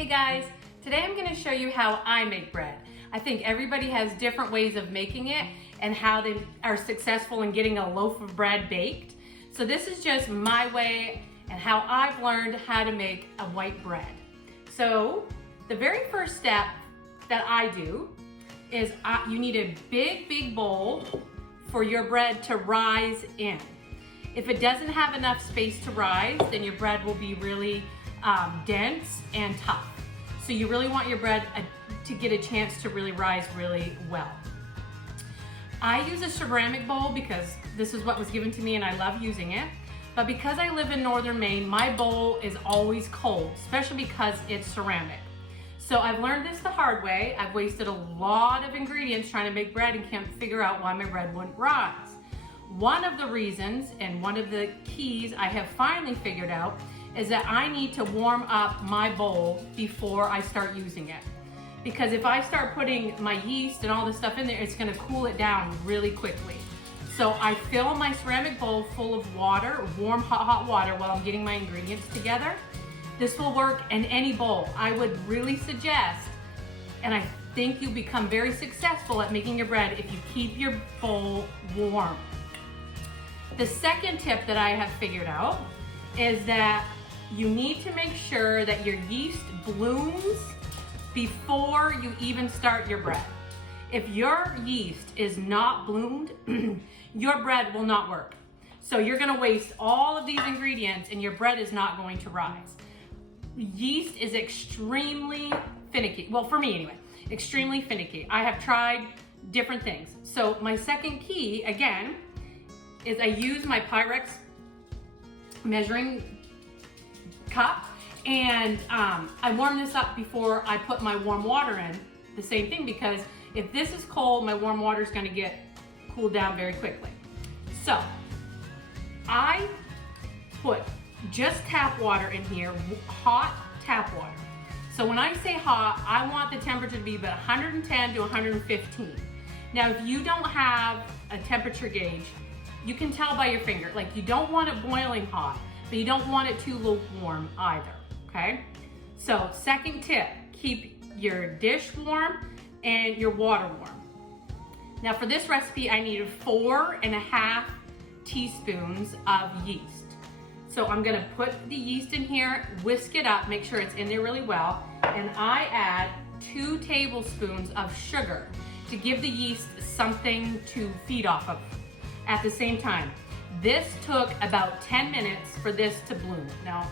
Hey guys, today I'm going to show you how I make bread. I think everybody has different ways of making it and how they are successful in getting a loaf of bread baked. So this is just my way and how I've learned how to make a white bread. So the very first step that I do is you need a big bowl for your bread to rise in. If it doesn't have enough space to rise, then your bread will be really dense and tough. So you really want your bread to get a chance to really rise really well. I use a ceramic bowl because this is what was given to me and I love using it. But because I live in northern Maine, my bowl is always cold, especially because it's ceramic. So I've learned this the hard way. I've wasted a lot of ingredients trying to make bread and can't figure out why my bread wouldn't rise. One of the reasons and one of the keys I have finally figured out is that I need to warm up my bowl before I start using it. Because if I start putting my yeast and all this stuff in there, it's gonna cool it down really quickly. So I fill my ceramic bowl full of water, warm hot water, while I'm getting my ingredients together. This will work in any bowl. I would really suggest, and I think you'll become very successful at making your bread if you keep your bowl warm. The second tip that I have figured out is that you need to make sure that your yeast blooms before you even start your bread. If your yeast is not bloomed, your bread will not work. So you're gonna waste all of these ingredients and your bread is not going to rise. Yeast is extremely finicky. Well, for me anyway, extremely finicky. I have tried different things. So my second key, again, is I use my Pyrex measuring cup and I warm this up before I put my warm water in. The same thing, because if this is cold, my warm water is going to get cooled down very quickly. So I put just tap water in here, hot tap water. So when I say hot, I want the temperature to be about 110 to 115. Now if you don't have a temperature gauge, you can tell by your finger. Like, you don't want it boiling hot, but you don't want it too lukewarm either, okay? So second tip, keep your dish warm and your water warm. Now for this recipe, I needed 4.5 teaspoons of yeast. So I'm gonna put the yeast in here, whisk it up, make sure it's in there really well, and I add 2 tablespoons of sugar to give the yeast something to feed off of at the same time. This took about 10 minutes for this to bloom. Now,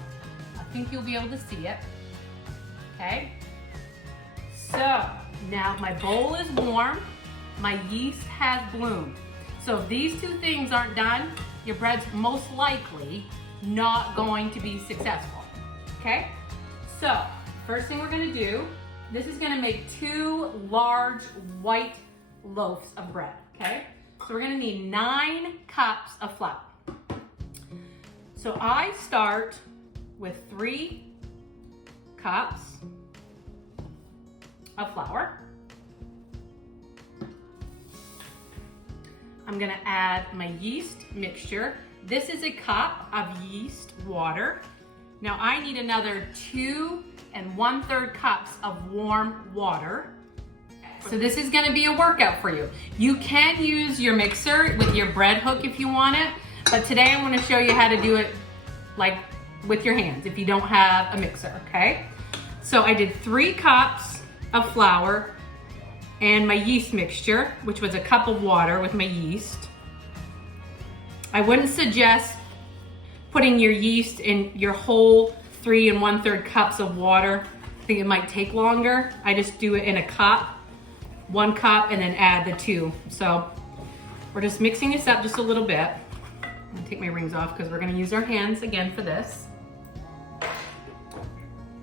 I think you'll be able to see it, okay? So, now my bowl is warm, my yeast has bloomed. So if these two things aren't done, your bread's most likely not going to be successful, okay? So, first thing we're gonna do, this is gonna make 2 large white loaves of bread, okay? So we're gonna need 9 cups of flour. So I start with 3 cups of flour. I'm gonna add my yeast mixture. This is a cup of yeast water. Now I need another 2 1/3 cups of warm water. So this is gonna be a workout for you. You can use your mixer with your bread hook if you want it, but today I'm gonna show you how to do it like with your hands if you don't have a mixer, okay? So I did 3 cups of flour and my yeast mixture, which was a cup of water with my yeast. I wouldn't suggest putting your yeast in your whole 3 1/3 cups of water. I think it might take longer. I just do it in a cup, 1 cup, and then add the 2. So we're just mixing this up just a little bit. I'm gonna take my rings off because we're gonna use our hands again for this.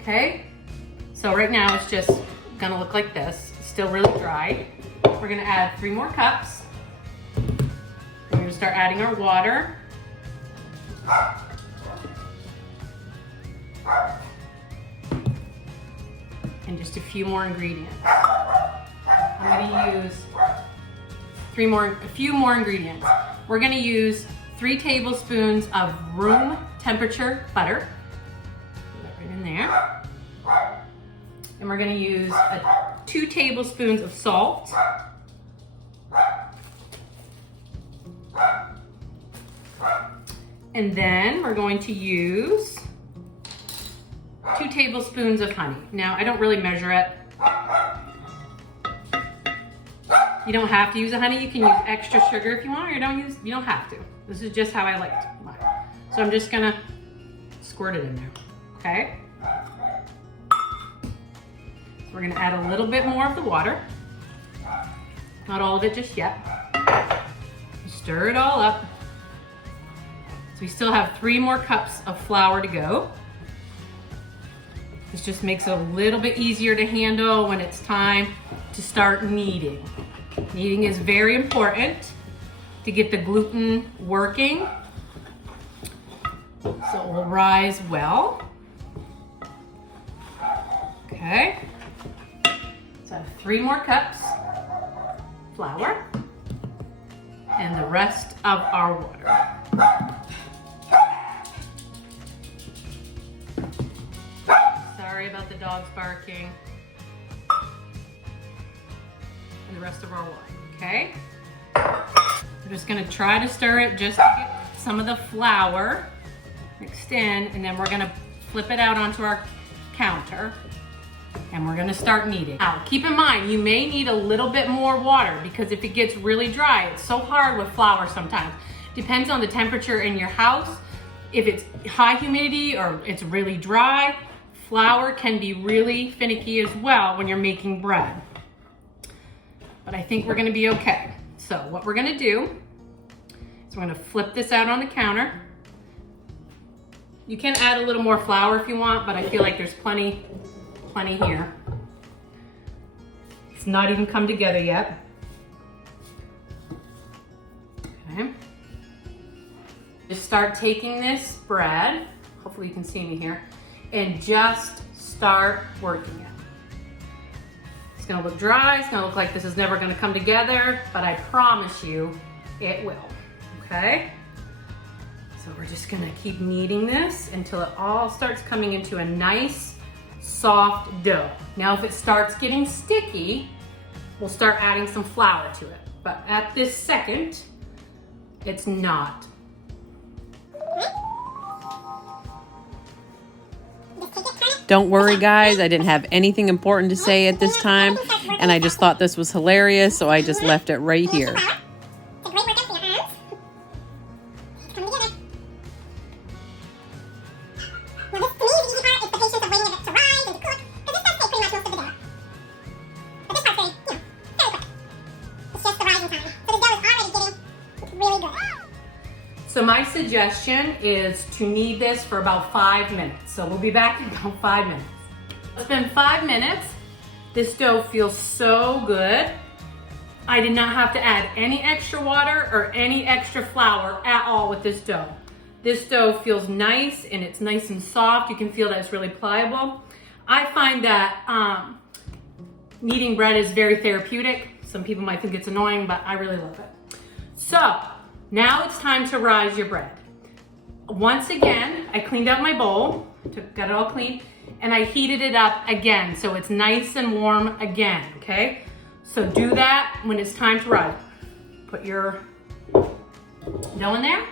Okay, so right now it's just gonna look like this. It's still really dry. We're gonna add 3 more cups. We're gonna start adding our water. And just a few more ingredients. I'm gonna use a few more ingredients. We're gonna use 3 tablespoons of room temperature butter. Put that right in there. And we're gonna use 2 tablespoons of salt. And then we're going to use 2 tablespoons of honey. Now, I don't really measure it. You don't have to use the honey. You can use extra sugar if you want, or you don't have to. This is just how I like to do mine. So I'm just gonna squirt it in there, okay? So we're gonna add a little bit more of the water. Not all of it just yet. Stir it all up. So we still have 3 more cups of flour to go. This just makes it a little bit easier to handle when it's time to start kneading. Kneading is very important to get the gluten working, so it will rise well. Okay, so I have 3 more cups flour and the rest of our water. Sorry about the dogs barking. And the rest of our water, okay? We're just gonna try to stir it just to get some of the flour mixed in, and then we're gonna flip it out onto our counter, and we're gonna start kneading. Now, keep in mind, you may need a little bit more water because if it gets really dry, it's so hard with flour sometimes. Depends on the temperature in your house. If it's high humidity or it's really dry, flour can be really finicky as well when you're making bread. But I think we're gonna be okay. So what we're gonna do is we're gonna flip this out on the counter. You can add a little more flour if you want, but I feel like there's plenty here. It's not even come together yet. Okay. Just start taking this bread, hopefully you can see me here, and just start working it. It's gonna look dry, it's gonna look like this is never gonna come together, but I promise you it will, okay? So we're just gonna keep kneading this until it all starts coming into a nice, soft dough. Now if it starts getting sticky, we'll start adding some flour to it. But at this second, it's not. Don't worry, guys. I didn't have anything important to say at this time, and I just thought this was hilarious, so I just left it right here. So my suggestion is to knead this for about 5 minutes. So we'll be back in about 5 minutes. It's been 5 minutes. This dough feels so good. I did not have to add any extra water or any extra flour at all with this dough. This dough feels nice and it's nice and soft. You can feel that it's really pliable. I find that kneading bread is very therapeutic. Some people might think it's annoying, but I really love it. So now it's time to rise your bread. Once again, I cleaned out my bowl, got it all clean, and I heated it up again so it's nice and warm again, okay? So do that when it's time to rise. Put your dough in there.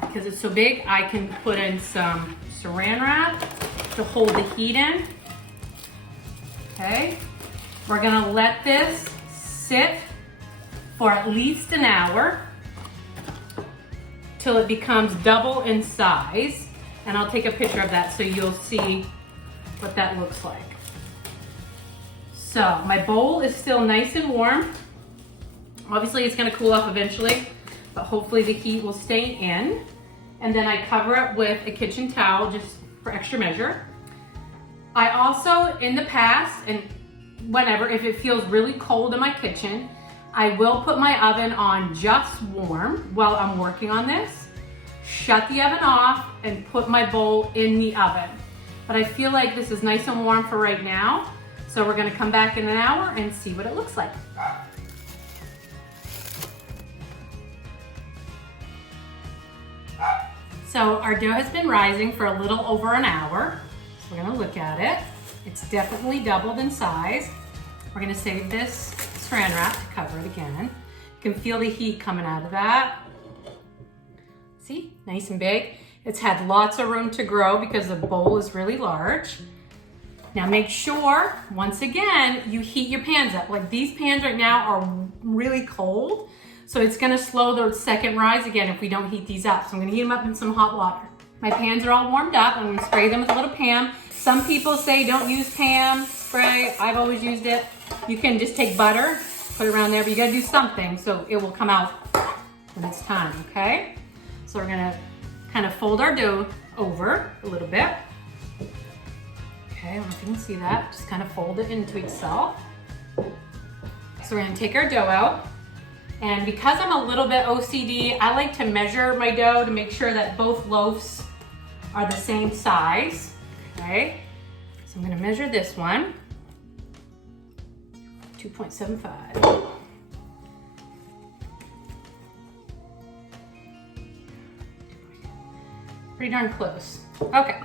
Because it's so big, I can put in some saran wrap to hold the heat in. Okay? We're gonna let this sit for at least an hour till it becomes double in size. And I'll take a picture of that so you'll see what that looks like. So my bowl is still nice and warm. Obviously it's gonna cool off eventually, but hopefully the heat will stay in. And then I cover it with a kitchen towel just for extra measure. I also, in the past, and whenever, if it feels really cold in my kitchen, I will put my oven on just warm while I'm working on this, shut the oven off, and put my bowl in the oven. But I feel like this is nice and warm for right now, so we're gonna come back in an hour and see what it looks like. So our dough has been rising for a little over an hour. So we're gonna look at it It's definitely doubled in size. We're gonna save this saran wrap to cover it again. You can feel the heat coming out of that. See, nice and big. It's had lots of room to grow because the bowl is really large. Now make sure, once again, you heat your pans up. Like these pans right now are really cold, so it's gonna slow the second rise again if we don't heat these up. So I'm gonna heat them up in some hot water. My pans are all warmed up. I'm gonna spray them with a little Pam. Some people say don't use Pam spray. I've always used it. You can just take butter, put it around there, but you gotta do something so it will come out when it's time, okay? So we're gonna kind of fold our dough over a little bit. Okay, I don't know if you can see that. Just kind of fold it into itself. So we're gonna take our dough out. And because I'm a little bit OCD, I like to measure my dough to make sure that both loaves are the same size, okay? So I'm gonna measure this one, 2.75. Pretty darn close. Okay,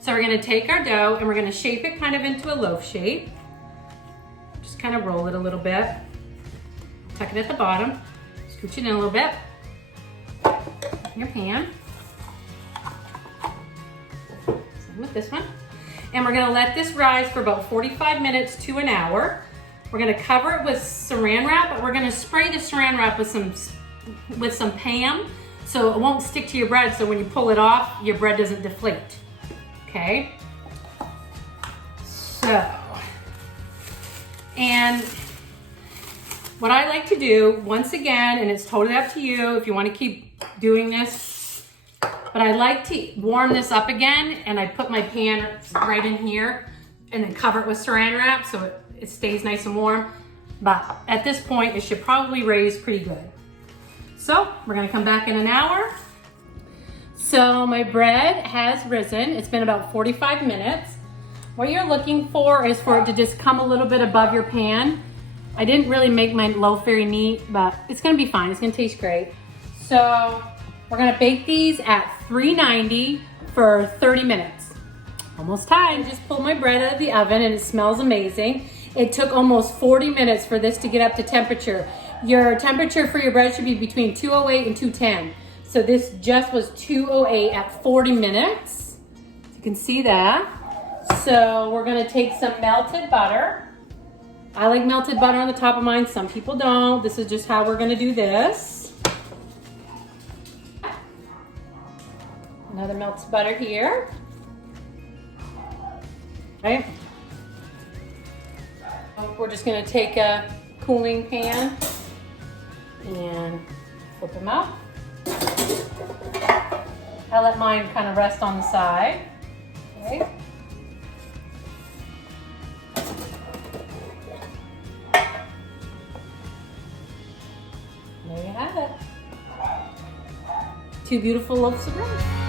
so we're gonna take our dough and we're gonna shape it kind of into a loaf shape. Just kind of roll it a little bit. Tuck it at the bottom, scooch it in a little bit. In your pan. Same with this one. And we're gonna let this rise for about 45 minutes to an hour. We're gonna cover it with saran wrap, but we're gonna spray the saran wrap with some Pam so it won't stick to your bread, so when you pull it off, your bread doesn't deflate, okay? So, and what I like to do, once again, and it's totally up to you if you want to keep doing this, but I like to warm this up again, and I put my pan right in here and then cover it with saran wrap so it stays nice and warm. But at this point, it should probably raise pretty good. So we're gonna come back in an hour. So my bread has risen. It's been about 45 minutes. What you're looking for is for it to just come a little bit above your pan. I didn't really make my loaf very neat, but it's gonna be fine. It's gonna taste great. So we're gonna bake these at 390 for 30 minutes. Almost time. Just pulled my bread out of the oven and it smells amazing. It took almost 40 minutes for this to get up to temperature. Your temperature for your bread should be between 208 and 210. So this just was 208 at 40 minutes. You can see that. So we're gonna take some melted butter. I like melted butter on the top of mine. Some people don't. This is just how we're gonna do this. Another melted butter here. Right. We're just gonna take a cooling pan and flip them out. I let mine kind of rest on the side. Okay. There you have it. 2 beautiful loaves of bread.